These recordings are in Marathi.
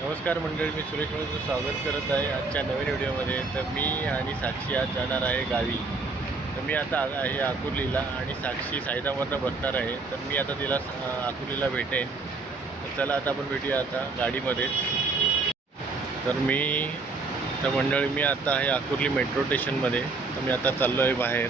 नमस्कार मंडळी, मी सुरेश तुमचं स्वागत करत आहे आजच्या नवीन व्हिडिओमध्ये. तर मी आणि साक्षी आज जाणार आहे गावी. तर मी आता आहे आकुर्लीला आणि साक्षी साईदामधनं बसणार आहे. तर मी आता तिला आकुर्लीला भेटेन. तर चला आता आपण भेटूया आता गाडीमध्येच. तर मंडळी मी आता आहे आकुर्ली मेट्रो स्टेशनमध्ये. तर मी आता चाललो आहे बाहेर.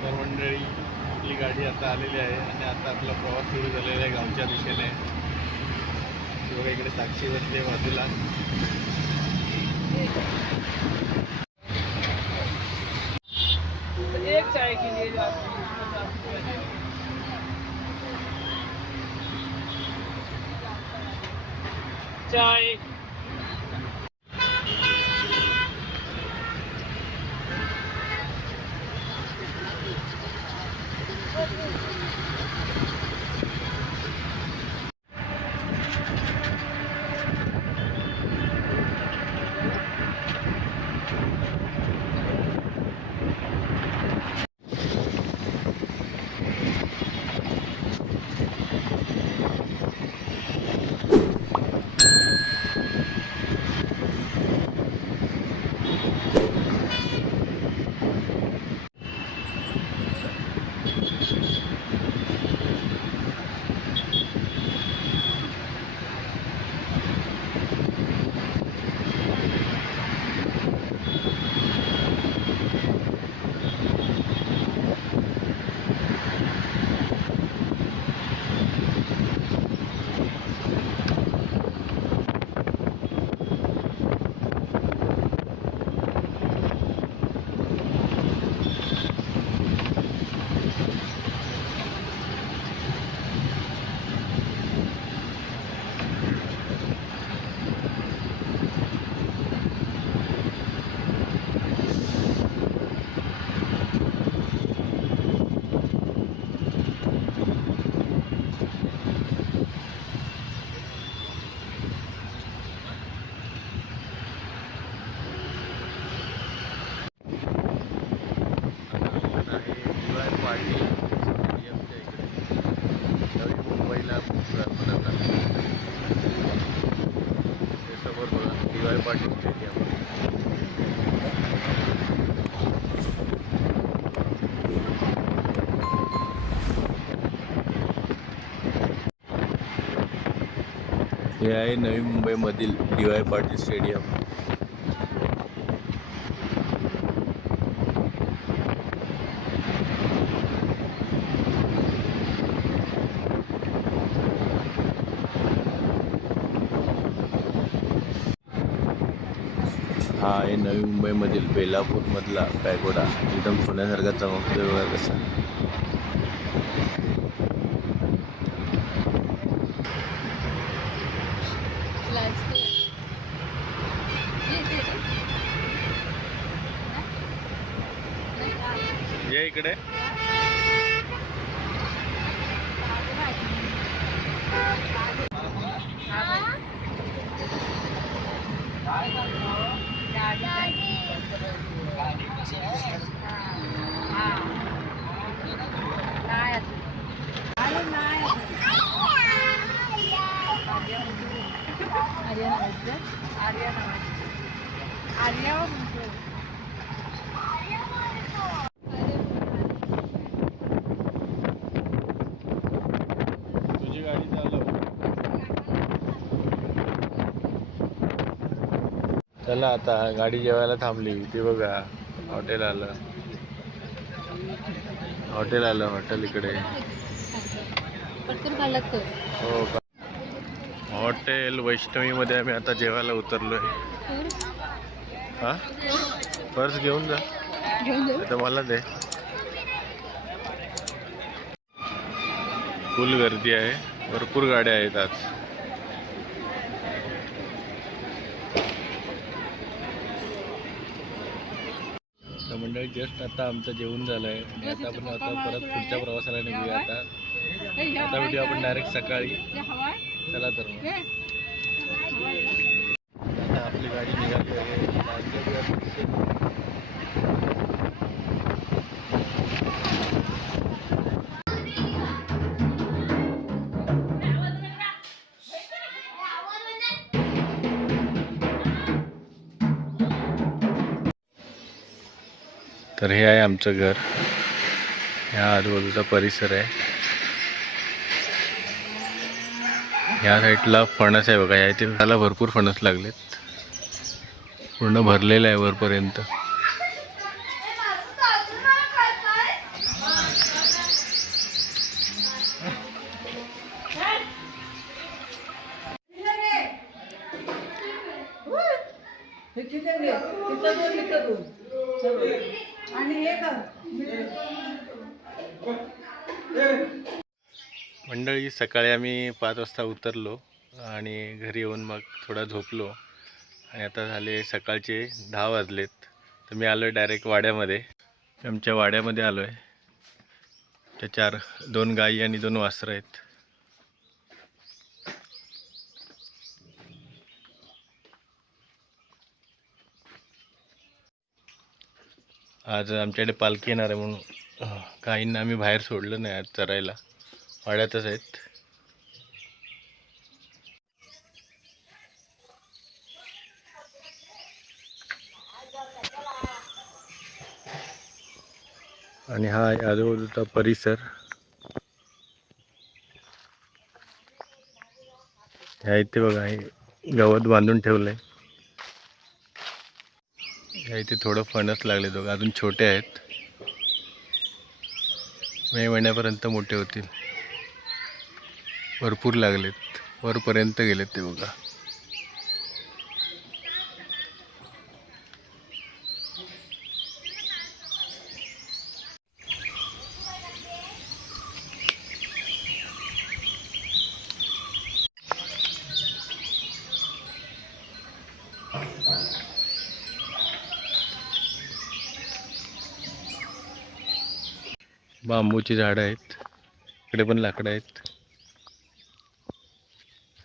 तर मंडळी आपली गाडी आता आलेली आहे आणि आता आपला प्रवास सुरू झालेला आहे गावच्या दिशेने. बघा इकडे साक्षी बसले बाजूला. एक चाय के लिए चाय। मुंबईला समोर बघा डी.वाय. पाटील स्टेडियम. हे आहे नवी मुंबईमधील डी.वाय. पाटील स्टेडियम. हा आहे नवी मुंबईमधील बेलापूरमधला पॅगोडा. एकदम सोन्यासारखा चमकतोय बघा कसा. ये इकडे. तुझी गाडी चालव. चला आता गाडी जेवायला थांबली. ती बघा हॉटेल आलं. हॉटेल इकडे. हो का. हॉटेल वैष्णवीमध्ये आम्ही आता जेवायला उतरलोय. हा पर्स घेऊन जा. तर मला दे. फुल गर्दी आहे. भरपूर गाड्या आहेत आज. तर मंडळी जस्ट आता आमचं जेवण झालं आहे आणि आता आपण परत पुढच्या प्रवासाला निघूया. आता व्हिडिओ आपण डायरेक्ट सकाळी. चला तर मग. आता आपली गाडी निघाली आहे तर हे आहे आमचं घर. ह्या आजूबाजूचा परिसर आहे. ह्या साईडला फणस आहे बघा. या इथे मला भरपूर फणस लागलेत. पूर्ण भरलेलं आहे वरपर्यंत. मंडळी, सकाळी आम्ही 5 वाजता उतरलो आणि घरी येऊन मग थोडा झोपलो आणि आता झाले सकाळचे 10 वाजलेत. तर मी आलो आहे डायरेक्ट वाड्यामध्ये. आमच्या वाड्यामध्ये आलो आहे. त्या 2 गाई आणि 2 वासरं आहेत. आज आमच्याकडे पालखी येणार आहे म्हणून गाईंना आम्ही बाहेर सोडलं नाही आज चरायला. वाड्यातच आहेत. आणि हा आहे आजूबाजूचा परिसर. ह्या इथे बघा, हे गवत बांधून ठेवलंय. ह्या इथे थोडं फणस लागले बघा, अजून छोटे आहेत. मे महिन्यापर्यंत मोठे होतील. भरपूर लागलेत, वरपर्यंत गेलेत ते बघा. बांबूची झाडं आहेत, इकडे पण लाकडं आहेत.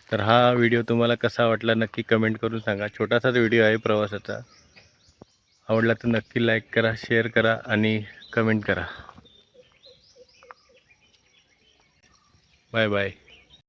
तर हा व्हिडिओ तुम्हाला कसा वाटला नक्की कमेंट करून सांगा. छोटासाच व्हिडिओ आहे प्रवासाचा. आवडला तर नक्की लाईक करा, शेअर करा आणि कमेंट करा. Bye bye.